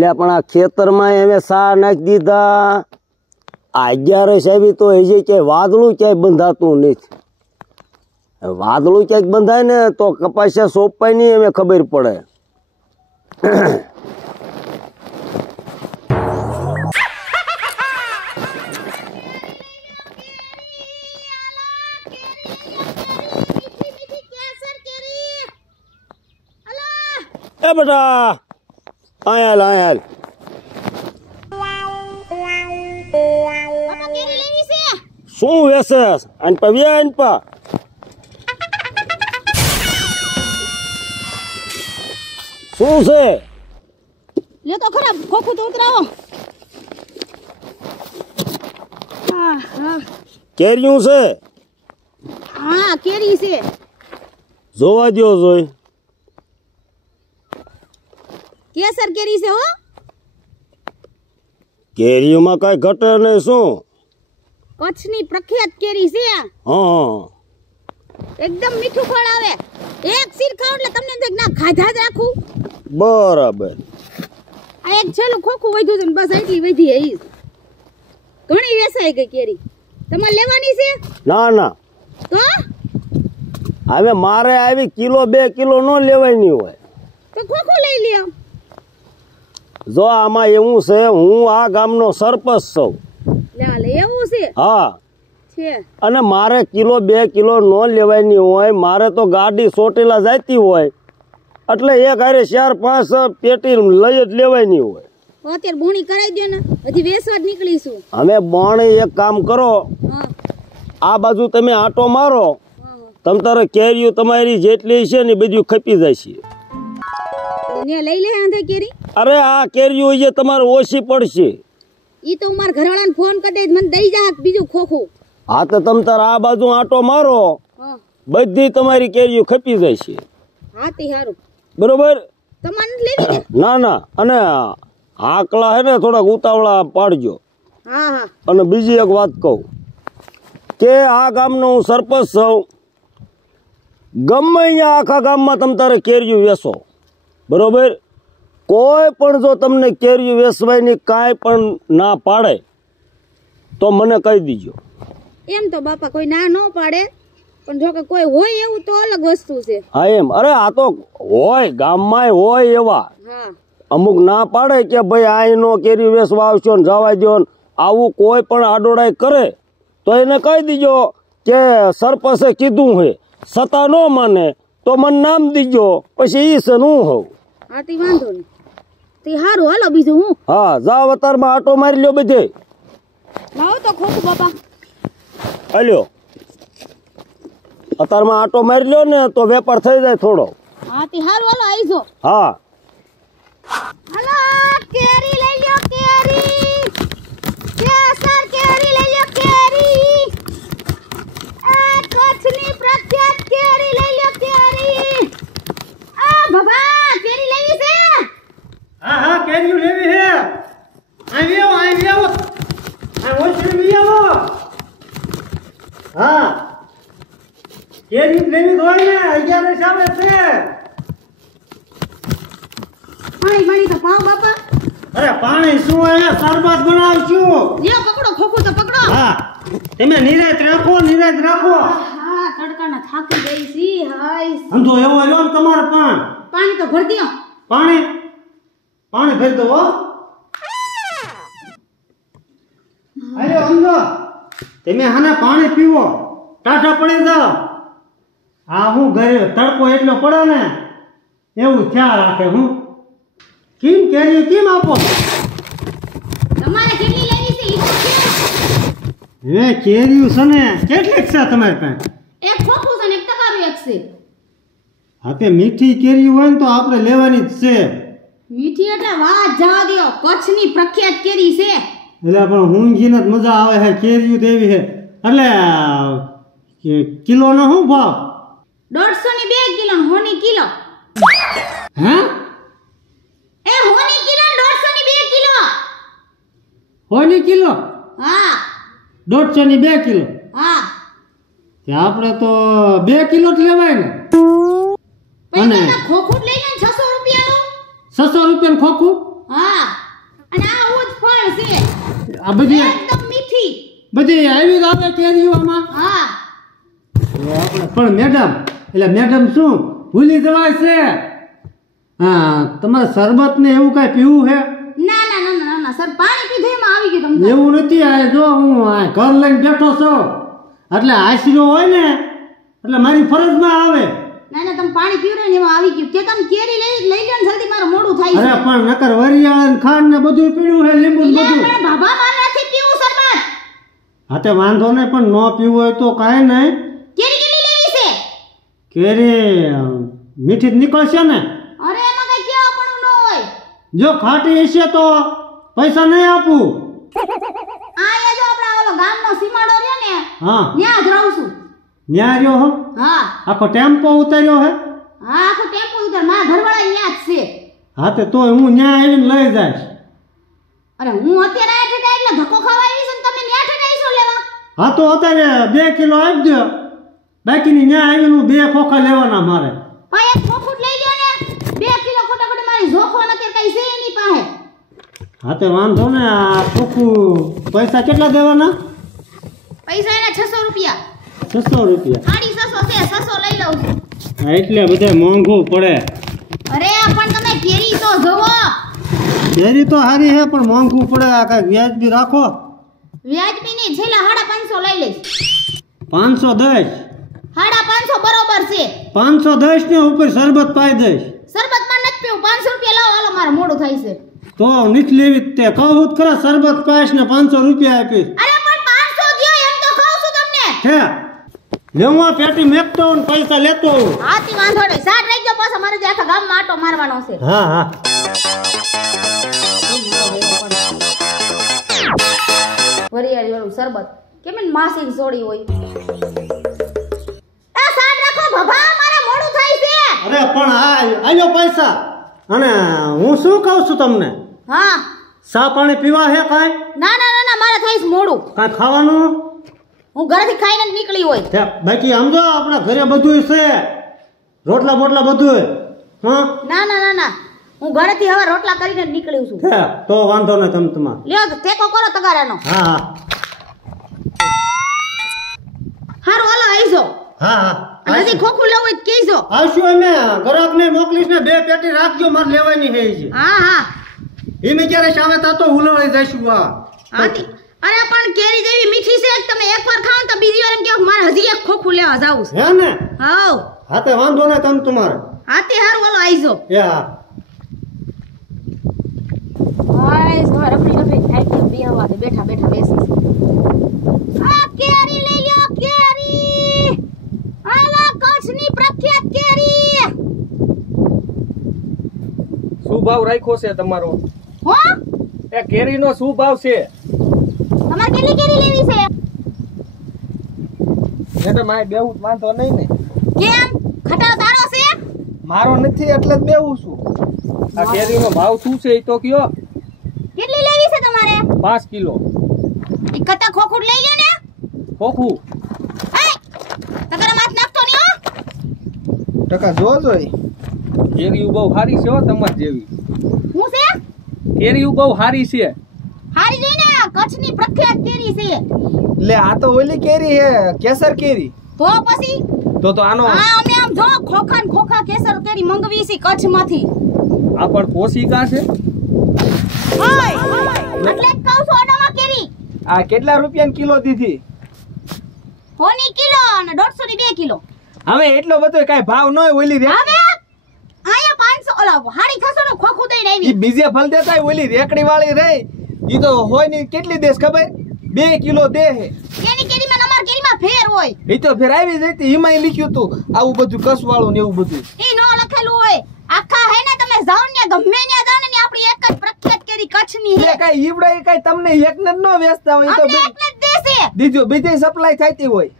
એટલે પણ આ ખેતરમાં એમે સા નાખી દીધા. આ 11 સાહેબ તો હજી ક્યાંય વાદળું ક્યાંય બંધાતું નથી. વાદળું ક્યાંક બંધાય ને તો કપાસિયા સોંપાય નહીં એમ ખબર પડે. એ બેટા આયાલ આયાલ શું વેસેસ અન પવ્યા અન પા શું છે લે તો ખરાબ ખોખું તો ઉતરાવો. કેરીયું છે? હા કેરી છે. જોવા દ્યો જોઈ. કેસર કેરી છે હો. કેરીઓમાં કઈ ઘટે નહીં શું? કચ્છની પ્રખ્યાત કેરી છે. હા એકદમ મીઠું ફળ આવે. એક સીર ખાવ એટલે તમને દેખ ના ખાધા જ રાખું. બરાબર. આ એક છેલ્લું ખોખું વધ્યું છે ને બસ એટલી વધી હઈ. ઘણી વેસાઈ ગઈ કેરી. તમારે લેવાની છે? ના ના તો હવે મારે આવી કિલો 2 કિલો નો લેવાની હોય તો ખોખું લઈ લ્યો. જો આમાં એવું છે હું આ ગામનો સરપંચ છું. લે એવું છે? હા છે. અને મારે કિલો 2 કિલો નો લેવાની હોય. મારે તો ગાડી ચોટેલા જતી હોય એટલે એક હારે 4-5 પેટી લઈ જ લેવાની હોય. અત્યારે બોણી કરાવી દો ને હજી વેસવા જ નીકળીશું. હવે બોણી એક કામ કરો, આ બાજુ તમે આટો મારો, તમ તારે કેરીઓ તમારી જેટલી છે ને બધું ખપી જાય છે. ને લઈ લે આંધે કેરી. અરે આ કેરીઓ જે તમારે ઓછી પડશે. ઈ તો મારા ઘરવાળાને ફોન કરી દે મને દઈ જા બીજું ખોખું. હા તો તમ તારે આ બાજુ આટો મારો, બધી તમારી કેરીઓ ખપી જાય છે. હા તે સારું. બરોબર? તમારે લેવી ને? ના ના. અને આકલા હે ને થોડાક ઉતાવળા પાડજો. હા હા. અને બીજી એક વાત કહું કે આ ગામનો હું સરપંચ છું. ગમે અહીંયા આખા ગામમાં તમ તારે કેરીઓ વેચો. બરોબર? કોઈ પણ જો તમને કેરીઓ વેચવાની કાંઈ પણ ના પાડે તો મને કહી દીજો. એમ તો બાપા કોઈ ના ન પાડે પણ જો કે કોઈ હોય એવું તો અલગ વસ્તુ છે. હા એમ. અરે આ તો હોય ગામમાં હોય એવા. હા. અમુક ના પાડે કે ભાઈ આઈનો કેરી વેચવા આવશો ને જવા દો ને આવું કોઈ પણ આડોડાઈ કરે તો એને કહી દીજો કે સરપંચે કીધું છે. સત્તા ન માને તો મને નામ દીજો, પછી ઈ છે હું હોઉં. હા તે વાંધો નહીં. તે સારું હાલો બીજું હું. હા જાવ અતારમાં આટો મારી લ્યો બધે. લાવો તો ખોખું બાપા. હાલ્યો અતારમાં આટો મારી લ્યો ને તો વેપાર થઈ જાય થોડો. હા તે સારું હાલો આવીજો. હા હાલો કેરી લઈ લ્યો કેરી. કેસર કેરી લઈ લ્યો કેરી. આ કચ્છની પ્રખ્યાત કેરી લઈ લ્યો કેરી. આ બાબા કેરી લેવી છે? હા હા કેરીઓ લેવી છે. આવી આવો આ ઓછી લઈ આવો. હા કેરી લેવી હોય ને 11 સામે છે. પાણી તો પાવ બાપા. અરે પાણી શું અહીંયા શરબત બનાવશું. લ્યો પકડો ખોખું તો પકડો. હા તમે નિરાત રાખો નિરાત રાખો. હા તડકાના થાકી ગઈ છી. હાય અંધો એવો આવ્યો ને તમારે પાણી તો ભર દો. પાણી ભરી દો હો. અરે અંધો તમે હાને પાણી પીવો ટાટા પડી જાવ. હા હું ઘરે તડકો એટલો પડે ને એવું ખ્યાલ રાખે. હું કેમ કેરી કેમ આપો? તમારે કેટલી લેવી છે ઈ તો છે. હે કેરીઓ છે ને કેટલીક છે તમારી પાસે? એક ખોખું છે ને એક તગારું એક છે. હા તે મીઠી કેરી હોય ને તો આપણે લેવાની જ છે. મીઠી એટલે વાત જવા દો. કચ્છની પ્રખ્યાત કેરી છે. એટલે પણ ઊંઘીને જ મજા આવે છે. કેરીઓ દેવી છે એટલે કિલોનો શું ભાવ? 150 ની 2 કિલો ને હોની કિલો. હે એ હોની કિલો 150 ની 2 કિલો. હોની કિલો? હા 150 ની 2 કિલો. હા તે આપણે તો 2 કિલો જ લેવાય ને. પૈસા ખોખું લઈ લે 600 રૂપિયાનું. 600 રૂપિયાનું ખોખું? હા આ બધી એકદમ મીઠી. બધી આવી જ આવે કેરીઓમાં. હા આપણે પણ મેડમ એટલે મેડમ શું ભૂલી જવાય છે? હા તમારે શરબત ને એવું કાંઈ પીવું છે? ના ના ના ના ના સર પાણી પીધું એમાં આવી ગયું તમને. એવું નથી. આ જો હું આ ઘર લઈને બેઠો છું એટલે આશરો હોય ને એટલે મારી ફરજમાં આવે. ના ના તમે પાણી પીવડે ને એમાં આવી ગયું. કે તમે કેરી લઈ લો ને જલ્દી મારું મોડું થાય છે. અરે પણ નકર વરિયાળ ને ખાંડ ને બધું પીવું છે, લીંબુ ને એટલે બધું. પણ બાબા મારે નથી પીવું શરબત. હા તે વાંધો નહીં, પણ ન પીવું હોય તો કાંઈ નહીં. કેરી કેટલી લેવી છે? કેરી મીઠી જ નીકળશે ને. અરે એમાં કઈ કેવા પણ ન હોય. જો ખાટી હશે તો પૈસા નહીં આપું. આ એ જો આપણા ઓલો ગામનો સીમાડો રહ્યો ને હા ત્યાં જ રહું છું. ન્યા રહ્યો હો? હા આખો ટેમ્પો ઉતાર્યો હે? હા આખું ટેમ્પો ઉતર મારા ઘરવાળા ત્યાં જ છે. હા તે તોય હું ન્યા આવીને લઈ જઈશ. અરે હું અત્યારે આ ઠેઠા એટલે ધક્કો ખાવા આવી છું ને તમે ન્યા ઠેઠા આવીશો લેવા. હા તો અત્યારે 2 કિલો આપી દો, બાકીની ન્યા આવીને 2 ખોખા લેવાના મારે. પણ એક ખોખું જ લઈ લ્યો ને. 2 કિલો ખોટા ખોટી મારી જોખો નથી કઈ છે એની પાસે. હા તે વાંધો ને. આ ખોખું પૈસા કેટલા દેવાના? પૈસા એના 600 રૂપિયા. 600 રૂપિયા. 650 છે 600 લઈ લઉં છું. હા, એટલે બધે મોંઘું પડે. અરે પણ તમે કેરી તો જોવો. કેરી તો સારી છે પણ મોંઘું પડે. આ કાંઈ વ્યાજબી રાખો. વ્યાજબી નહીં છેલ્લા 550 લઈ લઈશ. 510. 550 બરોબર છે. 510 ને ઉપર શરબત પાઈ દઈશ. શરબત માં નથી પીવું. 500 રૂપિયા લાવો હાલો મારે મોડું થાય છે. તો નથી લેવી જ તે. કહું જ ખરા શરબત પાઈશ ને 500 રૂપિયા આપીશ. અરે પણ 500 દ્યો એમ તો કહું છું તમને. છે લેવું આ પેટી મેકતો હોઉં ને પૈસા લેતો હોઉં. હાથી વાંધો નહીં. સાટ રહી ગયો પાછા મારે જે આખા ગામમાં આટો મારવાનો છે. હા હા વરિયાળી વાળું શરબત કેમ ને માસી છોડી હોય. આ સાટ રાખો બાબા મારે મોડું થાય છે. અરે પણ આલ્યો પૈસા. અને હું શું કહું છું તમને, હા ચા પાણી પીવા હે કાંઈ? ના ના ના ના મારે થાય છે મોડું. કાંઈ ખાવાનું? હું ઘરેથી ખાઈને જ નીકળી હોય. છે બાકી સમજો આપણા ઘરે બધું છે, રોટલા બોટલા બધું. હા ના ના ના ના હું ઘરેથી હવે રોટલા કરીને જ નીકળી છું. છે તો વાંધો નહીં. તમે તમારે લ્યો તો ટેકો કરો તગારાનો. હા હા હારું હાલો આઈજો. હા હા અને હજી ખોખું લેવું હોય તો કહેજો. આવશું અમે. ગ્રાહક ને મોકલીશ ને 2 પેટી રાખજો, મારે લેવાની છે. હા હા એને ક્યારે સામે તો ઉલવાઈ જઈશું. હાથી. અરે પણ કેરી જેવી મીઠી છે કે તમે એકવાર ખાઓ ને તો બીજી વાર એમ કહો મારે હજી એક ખોખું લેવા જાવું છે. હે ને? હાઉ હા તે વાંધો નહીં. તમે તમારે હાથી હારું હાલો આઈજો. હા હાય સવાર રફડી રફડી થાય કે બેહવા દે બેઠા બેઠા બેસી. આ કેરી લઈ લ્યો કેરી. આલા કચ્છની પ્રખ્યાત કેરી. શું ભાવ રાખ્યો છે તમારો? હો એ કેરીનો શું ભાવ છે? તમારે કેટલી કેરી લેવી છે? મેડમ આ બેવું વાંધો નહીં ને? કેમ ખટાવ તારો છે? મારો નથી એટલે જ બેવું છું. આ કેરીનો ભાવ શું છે એ તો કયો. કેટલી લેવી છે તમારે? 5 કિલો. ઈ કટા ખોખું લઈ લ્યો ને. ખોખું એ તગરા માથ નાખતો ની હો. ટકા જોજો. કેરી બહુ સારી છે હો તમાર જેવી. હું છે? કેરી બહુ સારી છે. હારી જોઈને કચ્છની પ્રખ્યાત કેરી છે. એટલે આ તો ઓલી કેરી હે, કેસર કેરી. તો પછી તો આનો હા અમે આમ જો ખોખા ને ખોખા કેસર કેરી મંગવી છે કચ્છમાંથી. આ પણ કોશિકા છે. ઓય એટલે જ કહું છું ઓડામાં કેરી. આ કેટલા રૂપિયાની કિલો દીધી? હોની કિલો અને 150 ની 2 કિલો. હવે એટલો બધો કઈ ભાવ ન હોય. ઓલી રે હવે આયા 500 ઓલા હાડી 600 નું ખોખું દઈને ઈ આવી. બીજે ફલ દેતા હોય. ઓલી રેકડી વાળી રહી ઈ તો હોય ની કેટલી દેશ ખબર? 2 કિલો દે હે. એની કેરીમાં અમાર કેરીમાં ફેર હોય. ઈ તો ફેર આવી જતી. એમાંય લખ્યું તું આવું બધું કસ વાળું ને એવું બધું. ઈ નો લખેલું હોય. આખા હે ને તમે જાવ ને ગમે ત્યાં જાવ ને આપણી એક જ પ્રખ્યાત કેરી કચ્છની એટલે હે. કઈ ઈવડા ઈ કઈ તમને એક ને ન વેચતા હોય. ઈ તો અમને એકને જ દેશે. બીજો બીજે સપ્લાય થતી હોય.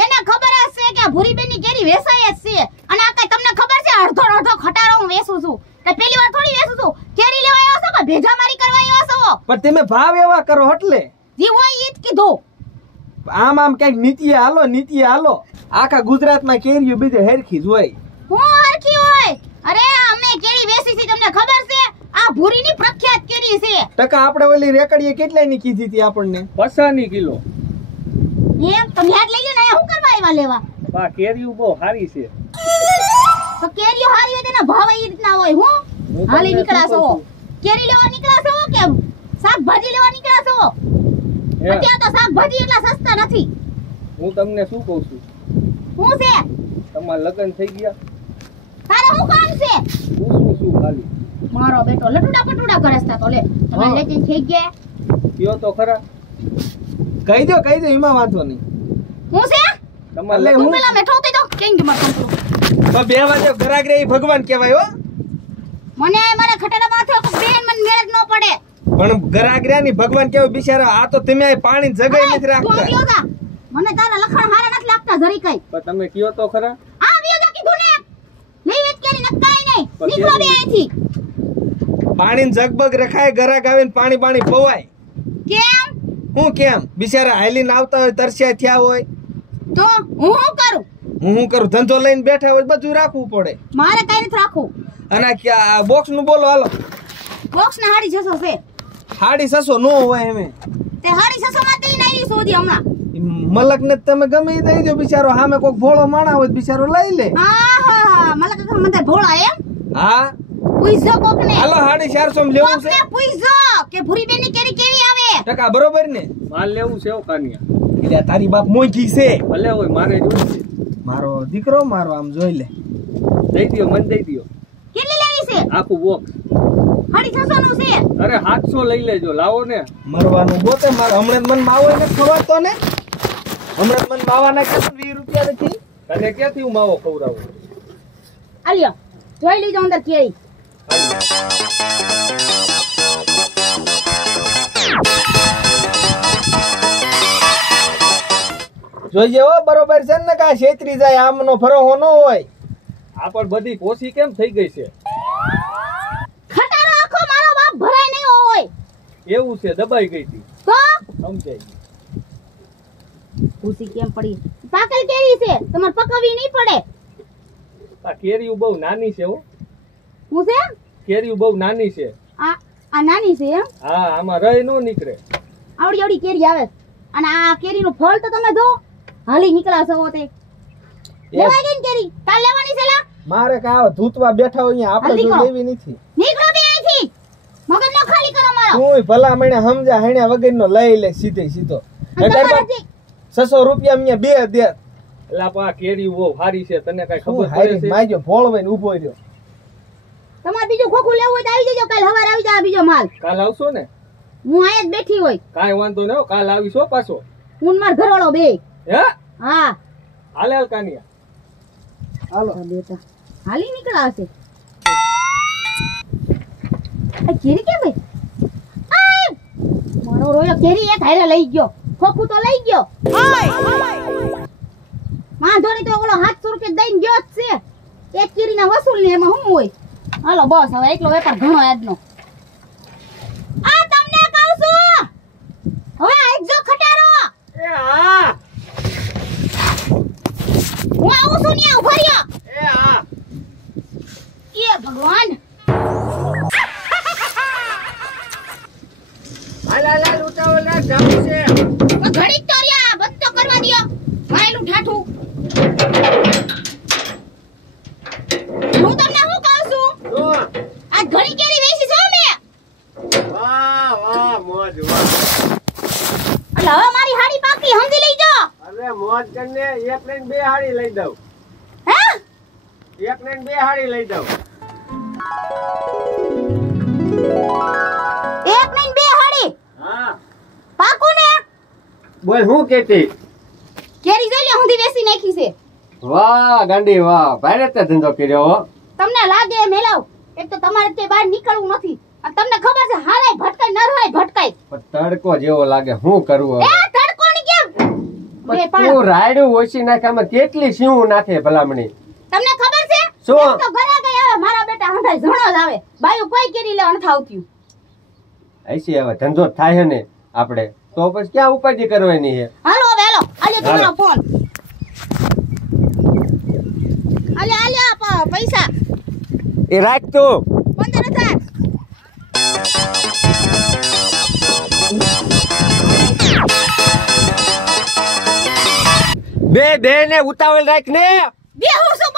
એને ખબર જ છે કે આ ભૂરીબેનની કેરી વેચાય જ છે. અને આ કઈ તમને ખબર છે અડધો અડધો ખટારો હું વેચું છું. કે પહેલી વાર થોડી વેચું છું. કેરી લેવા આવ્યો છો કે ભેજા મારી કરવા આવ્યો છો? પણ તમે ભાવ એવા કરો એટલે જી હોય ઈ જ કીધું. આમ આમ કઈક નીતિએ હાલો. આખા ગુજરાતમાં કેરીઓ બીજે હેરખી જ હોય. હું હરખી હોય. અરે અમે કેરી વેચી છે તમને ખબર છે? આ આ ભૂરીની પ્રખ્યાત કેરી છે. ટકા આપણે ઓલી રેકડીએ કેટલાની કીધી હતી આપણને? 50 કિલો. એમ તમે યાદ લઈ લો ને, શું કરવા આવ્યા લેવા? બા કેરીઓ બહુ સારી છે. તો કેરીઓ હારી હોય તેના ભાવ એ રીતના હોય. હું હાલી નીકળ્યા છો? કેરી લેવા નીકળ્યા છો કે શાકભાજી લેવા નીકળ્યા છો? અત્યારે તો શાકભાજી એટલા સસ્તા નથી. હું તમને શું કહું છું, શું છે તમારા લગ્ન થઈ ગયા? તારે શું કામ છે? શું ખાલી મારો બેટો લટુડા પટુડા કરસતા તો લે તમે લેકિન થઈ ગયા. કયો તો ખરા. કહી દો એમાં વાંધો નહીં. હું છે તમારે તું પેલા બેઠો થઈ તો કેમ કે માર કંકુ તો બે વાગે ઘરાક રે ભગવાન કહેવાય હો. મને મારા ખટાડા માથે તો બેન મને મેળ જ ન પડે. પણ ઘરાક રે ની ભગવાન કહેવાય બિચારા. આ તો તમે પાણી જગાઈ નથી તું રાખતા. આવ્યો જા. મને તારા લખણ હારા નથી લાગતા જરી કઈ. પણ તમે કયો તો ખરા. આ આવ્યો કીધું ને લઈ વેચ કેરી નકાય નહીં. નીકળો બે અહીંથી. પાણી જગબગ રખાય, ઘરાક આવે ને પાણી પવાય. કેમ હું કેમ બિચારા હાલીને આવતા હોય, તરસ્યા થયા હોય. તો હું શું કરું? હું કરું? ધંધો લઈને બેઠા હોય બધું રાખવું પડે. મારે કઈ નથી રાખવું. અને બોક્સ નું બોલો હાલો. બોક્સ ના હાડી 600 છે. 650 નો હોય એમે. તે હાડી 600 માં દઈને આવી સોધી હમણાં. મલક ને તમે ગમે એ દઈ દો. બિચારો સામે કોઈક ભોળો માણા હોય બિચારો લઈ લે. આહા મલક કાકા મને ભોળા એમ. હા પૂછજો કોકને. હાલો 450 માં લેવું છે. કોકને પૂછજો કે ભૂરી બેની કેરી કેવી આવે. ટકા બરોબર ને? માલ લેવું છે ઓ કાનિયા. એટલે તારી બાપ મોંઘી છે. ભલે હોય મારે જોઈ છે. મારો દીકરો મારો આમ જોઈ લે. દઈ દ્યો, મને દઈ દ્યો કેટલી લેવી છે? આખું બોક્સ. હાડી 600 નું છે. અરે 700 લઈ લેજો, લાવો ને. મરવાનું ગોતે મારે. હમણાં મન માવો ને ખવાતો ને. હમણાં મન માવા ના કે 20 રૂપિયા નથી. તને ક્યાંથી હું માવો ખવડાવું? આલ્યો જોઈ લીજો અંદર કેરી. જોઈએ હો બરોબર છે ને. કા છેતરી જાય આમનો ફરવો ન હોય. આ પણ બધી કોશી કેમ થઈ ગઈ છે? ખટારો આખો મારો બાપ ભરાય નહીં હોય. એવું છે, દબાઈ ગઈ હતી. તો સમજાય. ખુશી કેમ પડી? પાકલ કેરી છે, તમારે પકવવી નહીં પડે. આ કેરીઓ બહુ નાની છે હો. હું છે કેરીઓ બહુ નાની છે. આ નાની છે એમ. હા, આમાં રહી નો નીકળે. આવડી આવડી કેરી આવે. અને આ કેરીનું ફળ તો તમે જો હાલી નીકળ્યા છો તે. લેવાય ગઈ ને કેરી? કાલ લેવાની છે લા. મારે કા ધૂતવા બેઠા હોય અહીંયા આપણે હાલી જો નીકળો. લેવી નથી. નીકળો બે અહીંથી. મગજ નો ખાલી કરો મારો. તું ભલા મણે સમજા હણ્યા વગર નો લઈ લે સીધે સીધો. અને તમારા જે 600 રૂપિયા અહીંયા બે દે. એટલે આ કેરીઓ બહુ સારી છે, તને કઈ શું ખબર હારી પડે છે? માજો ભોળવાઈને ઊભો રહ્યો. તમારે બીજું ખોખું લેવું હોય તો આવી જજો. કાલ સવારે આવી જાય બીજો માલ. કાલ આવશો ને? હું અહીંયા જ બેઠી હોય. કાંઈ વાંધો ન. કાલ આવીશો પાછો. હું ને મારો ઘરવાળો બે. હે હા હાલે કાનિયા. હાલો બેટા હાલી નીકળ્યા હશે. આ કેરી કેમ ભાઈ? મારો રોયો કેરી એક હારે લઈ ગયો. ખોખું તો લઈ ગયો. વાંધો નહીં તો ઓલો 700 રૂપિયા દઈને ગયો જ છે. એક કેરીના વસૂલ ને એમાં શું હોય? હાલો બસ હવે એકલો વેપાર ઘણો આજનો. આ તમને કહું છું હવે આજો ખટારો. એ હા હું આવું છું ને ઉભો રહ્યો. એ હા એ ભગવાન હાલ ઉતાવળ ના જાવું છે. ઘડીક તો રહ્યા બંધ તો કરવા દ્યો. વાયલું ઠાઠું. હું તમને શું કહું છું? જો આ ઘણી કેરી વેચી છો મે. વાહ વાહ મોજ વાહ. એટલે હવે મારી હાડી પાકી સમજી લેજો. અરે મોજ કરીને એક લઈને બે હાડી લઈ દઉં. હે એક લઈને બે હાડી લઈ દઉં. એક નહીં બે હાડી હા પાકું ને? બોલ હું કેતી? કેરી જોઈ લે હુંધી વેચી નાખી છે. વાહ ગાંડી વાહ, ભારે તે ધંધો કર્યો હો. તમને લાગે એમ હેલાવ. એક તો તમારે તે બહાર નીકળવું નથી. અને તમને ખબર છે હાલાય ભટકાય નરવાય ભટકાય. પણ તડકો જેવો લાગે, શું કરવું એ હવે? તડકો ની કેમ? બે તું પણ રાયડું ઓછી નાખે, આમાં કેટલી સીવું નાખે ભલામણી. તમને ખબર છે? શું? એક તો ઘરે ગઈ આવે મારા બેટા હંધાઈ ઝણો જ આવે. બાયું કોઈ કેરી લેવા નથી આવતી. ऐसी હવે ધંધો થાય ને આપણે તો પછી ક્યાં ઉપાધિ કરવાની છે? હાલો હવે હાલો. આલ્યો તમારો ફોન. આલ્યો પૈસા એ રાખ તું. 15,000. બે ને ઉતાવળ રાખ ને. બેહું છું